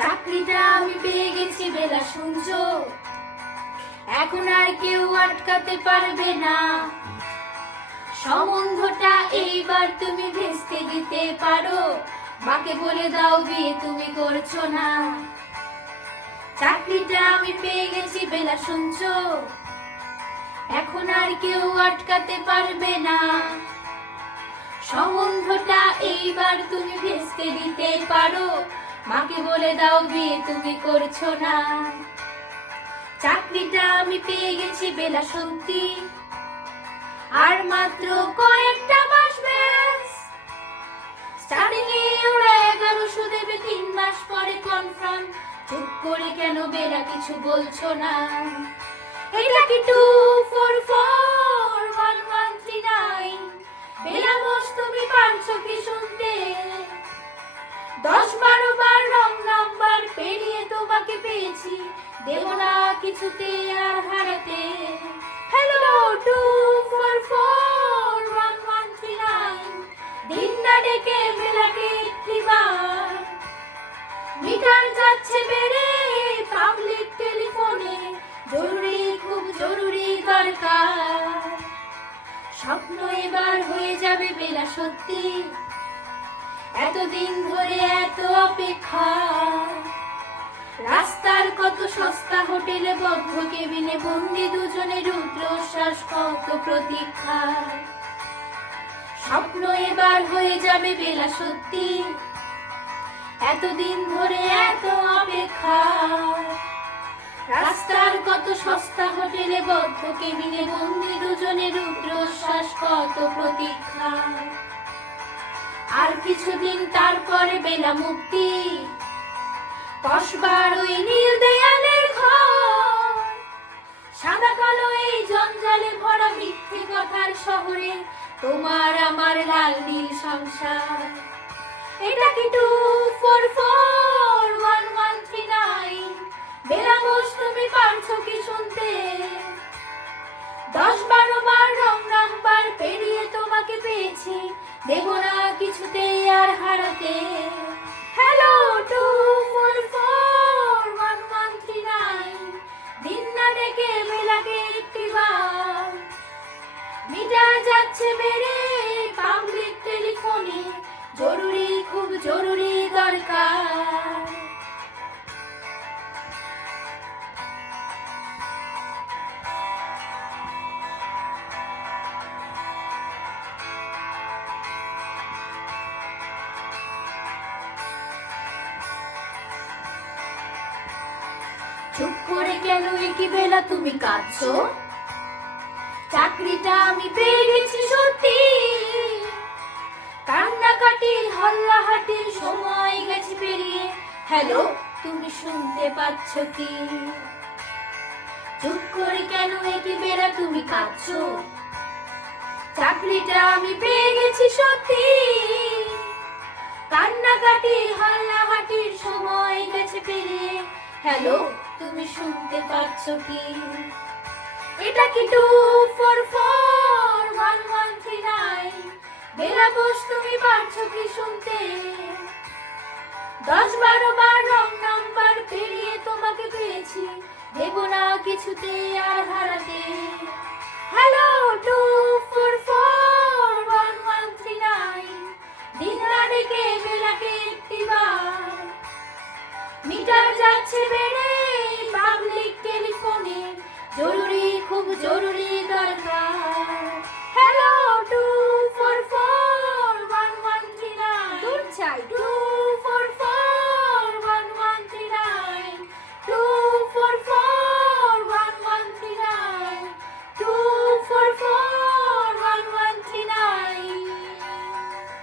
চাকরিটা আমি পেয়ে গেছি বেলা শুনছো, এখন আর কেউ আটকাতে পারবে না। সম্বন্ধটা এইবার তুমি ভেস্তে দিতে পারো, মাকে বলে দাও বিয়ে তুমি করছো না। চাকরিটা আমি পেয়ে গেছি বেলা শুনছো, এখন আর কেউ আটকাতে পারবে না। সম্বন্ধটা এইবার তুমি ভেস্তে দিতে পারো, মাকে বলে দাও বিয়ে তুমি করছো না। চাকরিটা আমি পেয়ে গেছি বেলা সত্যি, আর মাত্র কয়েকটা মাস ব্যাস। স্টার্টিং এ ওরা 1100 দেবে, 3 মাস পরে কনফার্ম। চুপ করে কেন বেলা কিছু বলছো না? এটা কি 2441139? বেলা বস তুমি পারছো কি শুনতে? 10-12 বার রং নাম্বার পেরিয়ে তোমাকে পেয়েছি, দেব না কিছুতে আর হারাতে। হ্যালো 2441139, দিন না ডেকে বেলাকে একটিবার। মিটার যাচ্ছে বেড়ে পাবলিক টেলিফোনে, জরুরি খুব জরুরি দরকার। স্বপ্ন এবার হয়ে যাবে বেলা সত্যি, এতদিন ধরে এত অপেক্ষা। রাস্তার কত সস্তা হোটেলে বদ্ধ কেবিনে বন্দি দুজনে রুদ্রশ্বাস, কত প্রতীক্ষা। স্বপ্ন এবার হয়ে যাবে বেলা সত্যি, এতদিন ধরে এত অপেক্ষা। রাস্তার কত সস্তা হোটেলে বদ্ধ কেবিনে বন্দি দুজনে রুদ্রশ্বাস, কত প্রতীক্ষা। আর কিছুদিন তারপরে বেলা মুক্তি, কসবার ওই নীল দেয়ালের ঘর। সাদা কালো এই জঞ্জালে ভরা মিথ্যে কথার শহরে তোমার আমার লাল নীল সংসার। এটা কি 2441139? বেলা বস তুমি পারছো কি শুনতে? 10-12 বার রং নাম্বার পেরিয়ে তোমাকে পেয়েছি, দেব না কিছুতে আর হারাতে। হ্যালো 2441139, দিন না ডেকে বেলাকে একটিবার। মিটার যাচ্ছে বেড়ে পাবলিক টেলিফোনে, জরুরি খুব জরুরি দরকার। চুপ করে কেন একই বেলা তুমি কাঁদছো? চাকরিটা আমি পেয়ে গেছি সত্যি, কান্নাকাটির হল্লাহাটির সময় গেছে পেরিয়ে। হ্যালো তুমি শুনতে পাচ্ছ কি? চুপ করে কেন একই বেলা তুমি কাঁদছো? চাকরিটা আমি পেয়ে গেছি সত্যি, কান্নাকাটির হল্লাহাটির সময় গেছে পেরিয়ে। হ্যালো তুমি শুনতে পাচ্ছ কি? এটা কি 2441139? বেলা বস তুমি পারছো কি শুনতে? 10-12 বার রং নাম্বার পেরিয়ে তোমাকে পেয়েছি, দেব না কিছুতে আর হারাতে। হ্যালো 2441139, দিন না ডেকে বেলাকে একটিবার। মিটার যাচ্ছে বেড়ে পাবলিক টেলিফোনে, জরুরি খুব জরুরি দরকার।